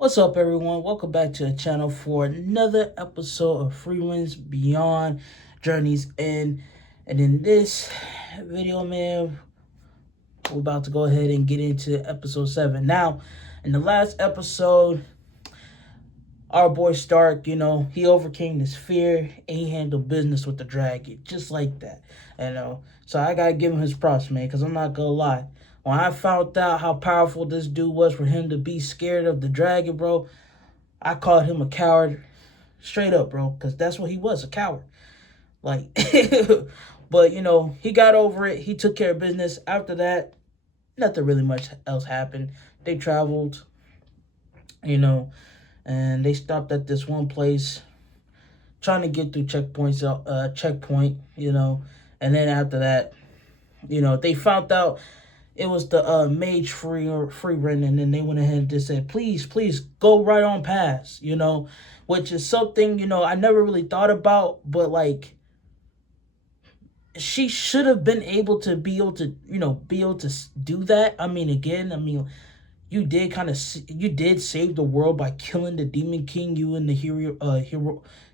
What's up, everyone? Welcome back to the channel for another episode of Frieren's Beyond Journeys End. And in this video, man, we're about to go ahead and get into episode 7. Now, in the last episode, our boy Stark, he overcame this fear and he handled business with the dragon, just like that. So I gotta give him his props, man, because I'm not gonna lie. When I found out how powerful this dude was for him to be scared of the dragon, bro, I called him a coward straight up, bro, because that's what he was, a coward. Like, but, he got over it. He took care of business. After that, nothing really much else happened. They traveled, and they stopped at this one place trying to get through checkpoint, and then after that, they found out it was the mage Frieren, and then they went ahead and just said, please go right on past, which is something, I never really thought about, but like, she should have been able to do that. You did save the world by killing the Demon King, you and the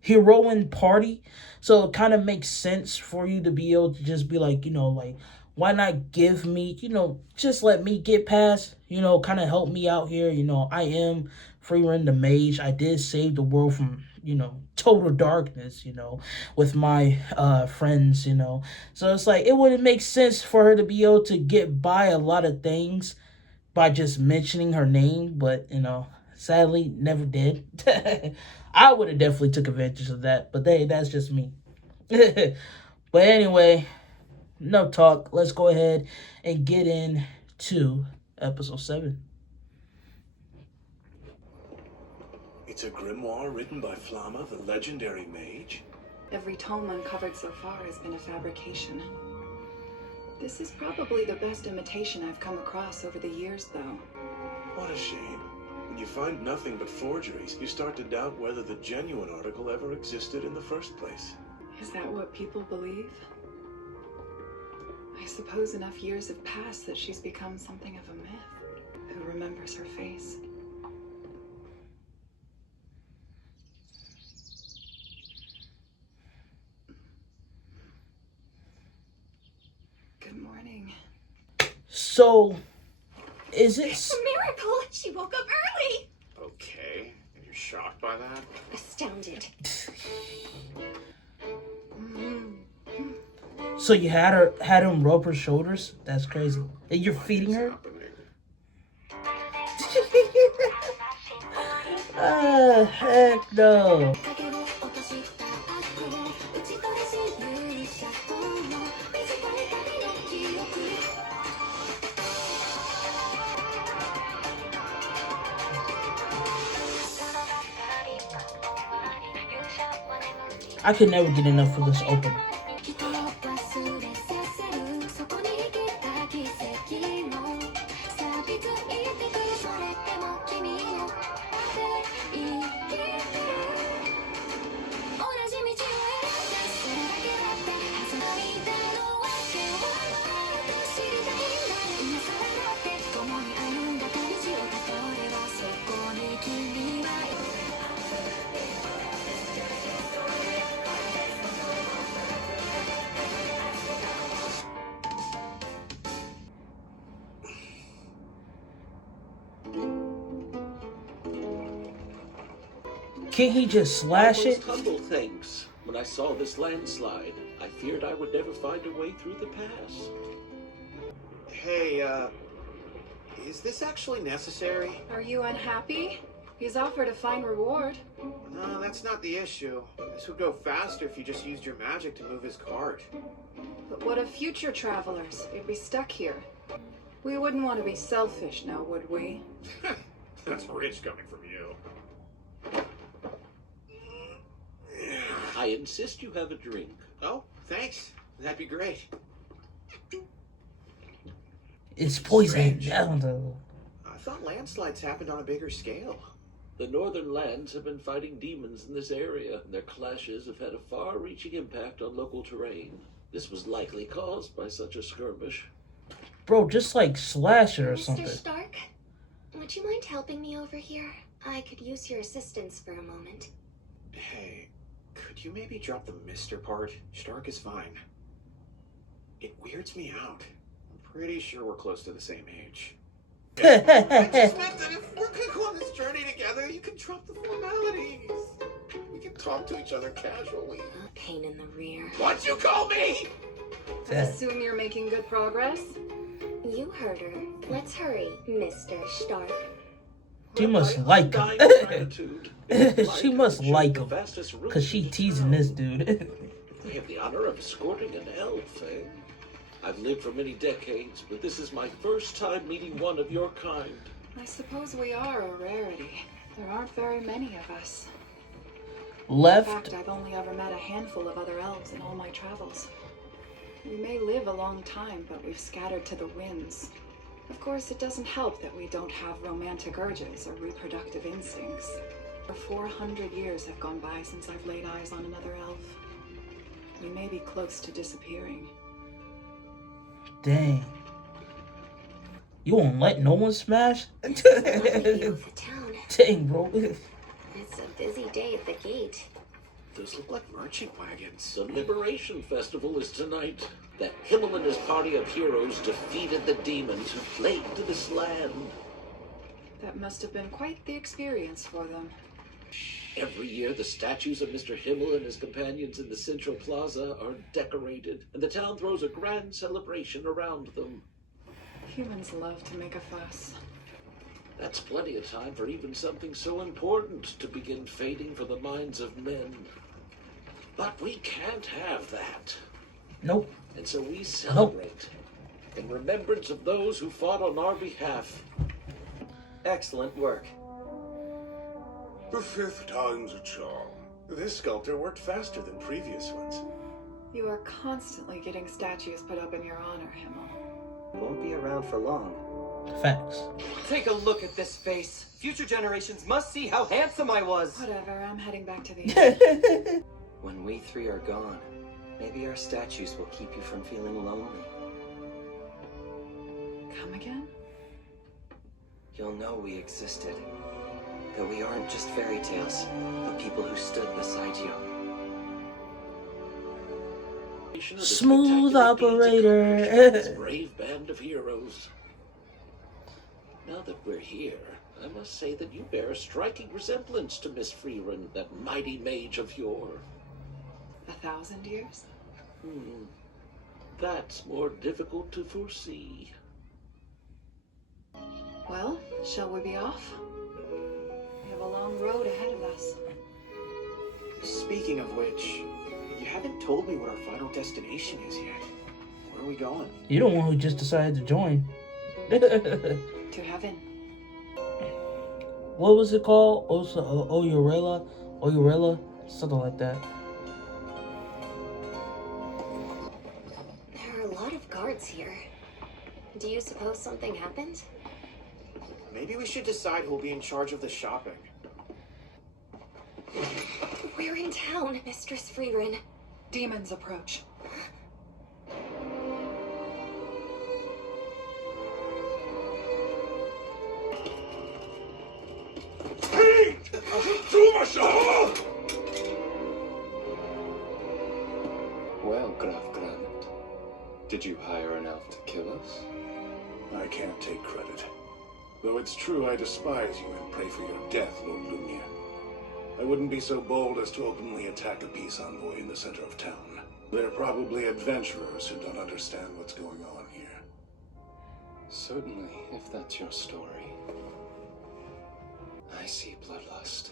heroine party. So it kind of makes sense for you to be able to just be like, why not give me, just let me get past, kind of help me out here. I am Frieren the Mage. I did save the world from, total darkness, with my friends, So it's like, it wouldn't make sense for her to be able to get by a lot of things by just mentioning her name, but, sadly, never did. I would have definitely took advantage of that, but hey, that's just me. But anyway, enough talk. Let's go ahead and get into episode 7. It's a grimoire written by Flamma, the legendary mage? Every tome uncovered so far has been a fabrication. This is probably the best imitation I've come across over the years, though. What a shame. When you find nothing but forgeries, you start to doubt whether the genuine article ever existed in the first place. Is that what people believe? I suppose enough years have passed that she's become something of a myth. Who remembers her face? Good morning. So, is it... It's a miracle! She woke up early! Okay, and you're shocked by that? Astounded. So you had him rub her shoulders? That's crazy. And you're feeding her? Heck no. I could never get enough of this opening. Can't he just slash it? Humble thanks. When I saw this landslide, I feared I would never find a way through the pass. Hey, is this actually necessary? Are you unhappy? He's offered a fine reward. No, that's not the issue. This would go faster if you just used your magic to move his cart. But what of future travelers? We'd be stuck here. We wouldn't want to be selfish now, would we? That's rich coming from you. I insist you have a drink. Oh, thanks. That'd be great. It's poison. Strange. I don't know. I thought landslides happened on a bigger scale. The northern lands have been fighting demons in this area, and their clashes have had a far-reaching impact on local terrain. This was likely caused by such a skirmish. Bro, just like slash it or something. Mr. Stark, would you mind helping me over here? I could use your assistance for a moment. Hey, could you maybe drop the Mr. part? Stark is fine. It weirds me out. I'm pretty sure we're close to the same age. I just meant that if we're gonna go on this journey together, you can drop the formalities. We can talk to each other casually. Pain in the rear. What'd you call me? I assume you're making good progress? You heard her. Let's hurry, Mr. Stark. She must like him. She must like him. Because she teasing this dude. I have the honor of escorting an elf, eh? I've lived for many decades, but this is my first time meeting one of your kind. I suppose we are a rarity. There aren't very many of us. In Left. fact, I've only ever met a handful of other elves in all my travels. We may live a long time, but we've scattered to the winds. Of course, it doesn't help that we don't have romantic urges or reproductive instincts. For 400 years have gone by since I've laid eyes on another elf. We may be close to disappearing. Dang. You won't let no one smash? It's the view of the town. Dang, bro. It's a busy day at the gate. Those look like merchant wagons. The Liberation Festival is tonight. The Himmel and his party of heroes defeated the demons who plagued this land. That must have been quite the experience for them. Every year, the statues of Mr. Himmel and his companions in the Central Plaza are decorated, and the town throws a grand celebration around them. Humans love to make a fuss. That's plenty of time for even something so important to begin fading from the minds of men. But we can't have that. Nope. And so we celebrate in remembrance of those who fought on our behalf. Excellent work. The 5th time's a charm. This sculptor worked faster than previous ones. You are constantly getting statues put up in your honor, Himmel. Won't be around for long. Facts. Take a look at this face. Future generations must see how handsome I was. Whatever, I'm heading back to the inn. When we three are gone, maybe our statues will keep you from feeling lonely. Come again? You'll know we existed. That we aren't just fairy tales, but people who stood beside you. Smooth operator. This brave band of heroes. Now that we're here, I must say that you bear a striking resemblance to Miss Frieren, that mighty mage of yore. 1,000 years? That's more difficult to foresee. Well, shall we be off? We have a long road ahead of us. Speaking of which, you haven't told me what our final destination is yet. Where are we going? You're the one who just decided to join. To heaven. What was it called? Oyurela? Oyurela? Something like that. There are a lot of guards here. Do you suppose something happened? Maybe we should decide who'll be in charge of the shopping. We're in town, Mistress Frieren. Demons approach. Hey! Well, Graf Grant, did you hire an elf to kill us? I can't take credit. Though it's true I despise you and pray for your death, Lord Lumia. I wouldn't be so bold as to openly attack a peace envoy in the center of town. They're probably adventurers who don't understand what's going on here. Certainly, if that's your story. I see bloodlust.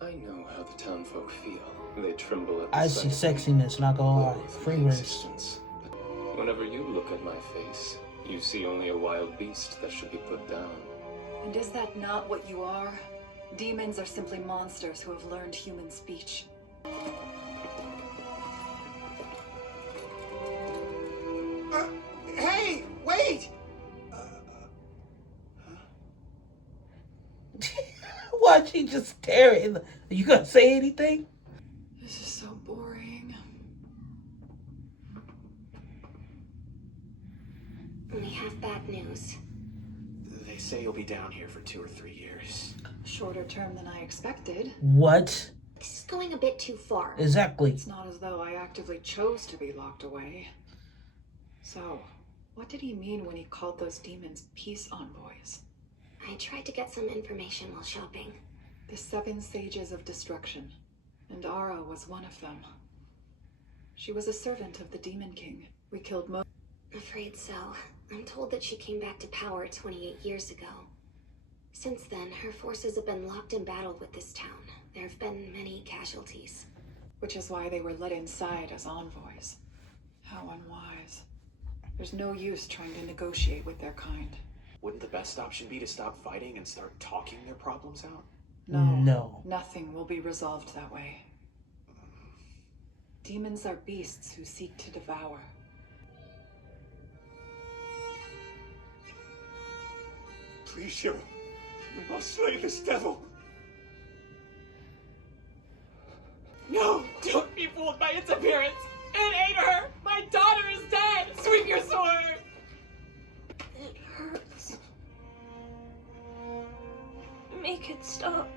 I know how the townfolk feel. They tremble at the I sight see of me. sexiness, not gonna lie. Loathe Free my range. existence. But whenever you look at my face, you see only a wild beast that should be put down. And is that not what you are? Demons are simply monsters who have learned human speech. Hey, wait! Why'd she just stare at him? You gonna say anything? This is so boring. We have bad news. They say you'll be down here for 2 or 3 years. Shorter term than I expected. What? This is going a bit too far. Exactly. It's not as though I actively chose to be locked away. So, what did he mean when he called those demons peace envoys? I tried to get some information while shopping. The 7 Sages of Destruction, and Ara was one of them. She was a servant of the Demon King. We killed most. Afraid so. I'm told that she came back to power 28 years ago. Since then, her forces have been locked in battle with this town. There have been many casualties. Which is why they were let inside as envoys. How unwise. There's no use trying to negotiate with their kind. Wouldn't the best option be to stop fighting and start talking their problems out? No. Nothing will be resolved that way. Demons are beasts who seek to devour. Please, Shiro. We must slay this devil. No, don't be fooled by its appearance. It ain't her. My daughter is dead. Swing your sword. It hurts. Make it stop.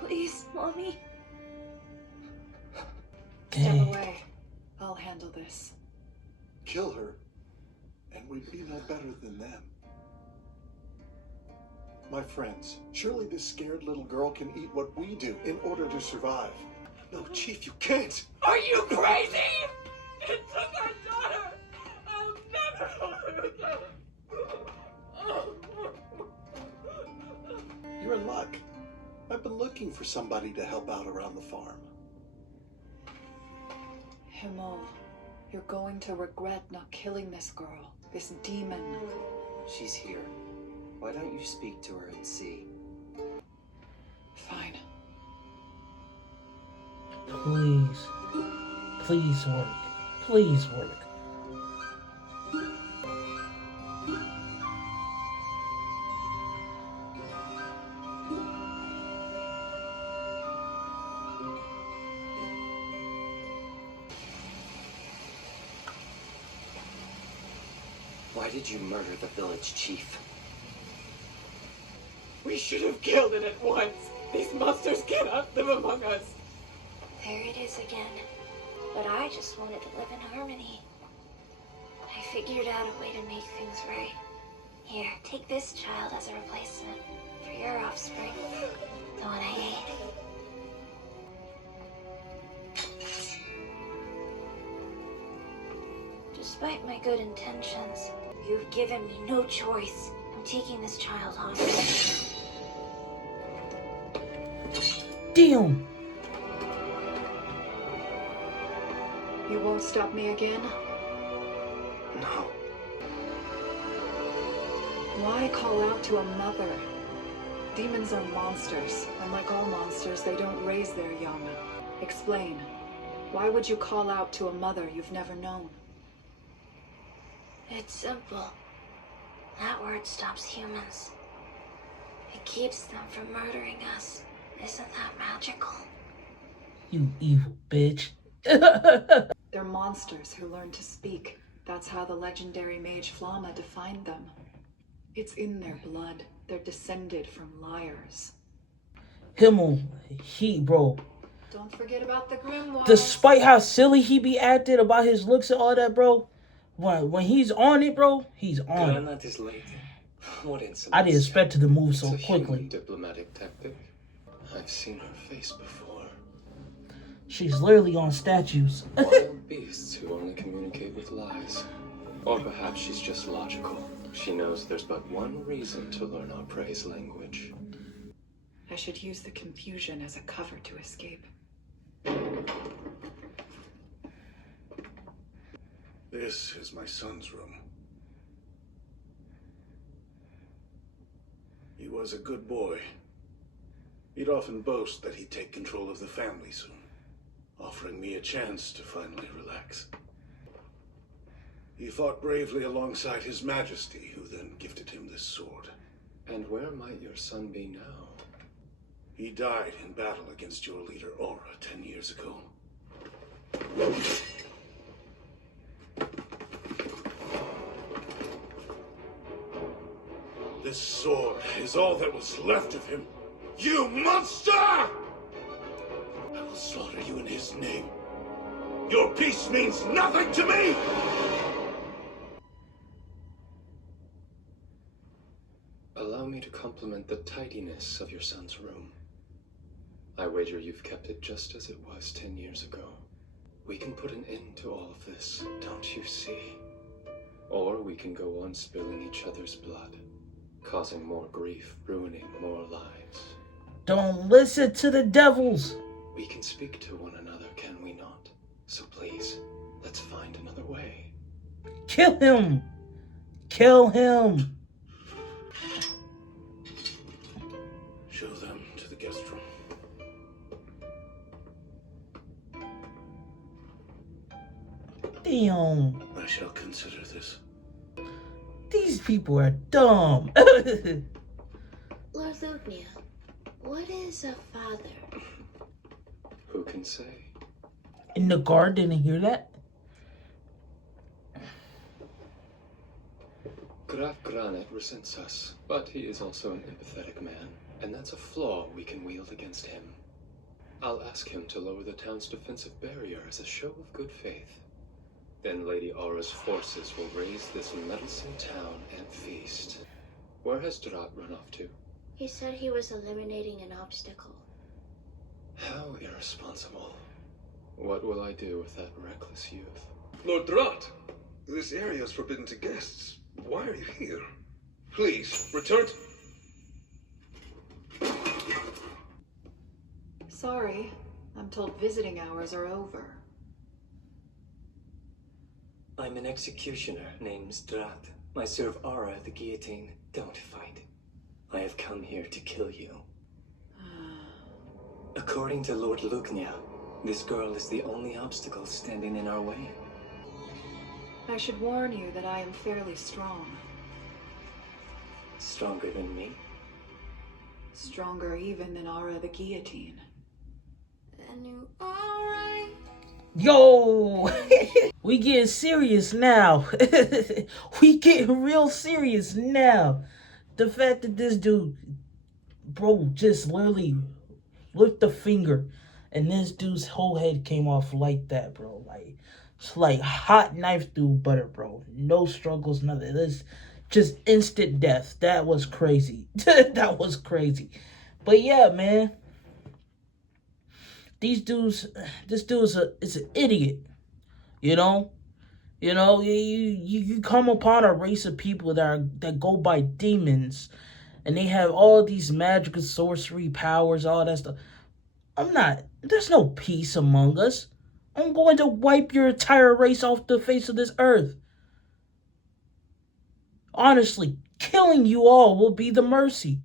Please, Mommy. Step away. I'll handle this. Kill her, and we'd be no better than them. My friends, surely this scared little girl can eat what we do in order to survive. No, Chief, you can't. Are you crazy? It took our daughter. I'll never hold her again. You're in luck. I've been looking for somebody to help out around the farm. Himmel, you're going to regret not killing this girl, this demon. She's here. Why don't you speak to her and see? Fine. Please. Please work. Please work. Why did you murder the village chief? We should have killed it at once. These monsters cannot live among us. There it is again. But I just wanted to live in harmony. I figured out a way to make things right. Here, take this child as a replacement for your offspring. The one I ate. Despite my good intentions, you've given me no choice. I'm taking this child hostage. Damn. You won't stop me again? No. Why call out to a mother? Demons are monsters, and like all monsters, they don't raise their young. Explain. Why would you call out to a mother you've never known? It's simple. That word stops humans. It keeps them from murdering us. Isn't that magical? You evil bitch. They're monsters who learn to speak. That's how the legendary mage Flamma defined them. It's in their blood. They're descended from liars. Himmel, bro. Don't forget about the grimoire. Despite how silly he be acting about his looks and all that, bro. When he's on it, bro, he's on it. Granat is late. What incident? I didn't expect it to move so It's a quickly. human diplomatic tactic. I've seen her face before. She's literally on statues. Wild beasts who only communicate with lies. Or perhaps she's just logical. She knows there's but one reason to learn our prey's language. I should use the confusion as a cover to escape. This is my son's room. He was a good boy. He'd often boast that he'd take control of the family soon, offering me a chance to finally relax. He fought bravely alongside His Majesty, who then gifted him this sword. And where might your son be now? He died in battle against your leader, Aura, 10 years ago. This sword is all that was left of him. You monster! I will slaughter you in his name. Your peace means nothing to me! Allow me to compliment the tidiness of your son's room. I wager you've kept it just as it was 10 years ago. We can put an end to all of this, don't you see? Or we can go on spilling each other's blood, causing more grief, ruining more lives. Don't listen to the devils. We can speak to one another, can we not? So please, let's find another way. Kill him. Kill him. Show them to the guest room. Damn. I shall consider this. These people are dumb. Lord Lugnia, what is a father? Who can say? In the guard didn't hear that? Graf Granite resents us, but he is also an empathetic man, and that's a flaw we can wield against him. I'll ask him to lower the town's defensive barrier as a show of good faith. Then Lady Aura's forces will raise this meddlesome town and feast. Where has Drat run off to? He said he was eliminating an obstacle. How irresponsible. What will I do with that reckless youth? Lord Drat, this area is forbidden to guests. Why are you here? Please, return to... Sorry, I'm told visiting hours are over. I'm an executioner named Drat. I serve Aura at the guillotine. Don't fight. I have come here to kill you. According to Lord Lugnia, this girl is the only obstacle standing in our way. I should warn you that I am fairly strong. Stronger than me? Stronger even than Aura the guillotine. Then you alright? Yo, we getting serious now. We getting real serious now. The fact that this dude, bro, just literally lift a finger and this dude's whole head came off like that, bro. Like, it's like hot knife through butter, bro. No struggles, nothing. This just instant death. That was crazy. That was crazy. But yeah, man. This dude is an idiot, you know. You come upon a race of people that go by demons, and they have all these magical sorcery powers, all that stuff. There's no peace among us. I'm going to wipe your entire race off the face of this earth. Honestly, killing you all will be the mercy.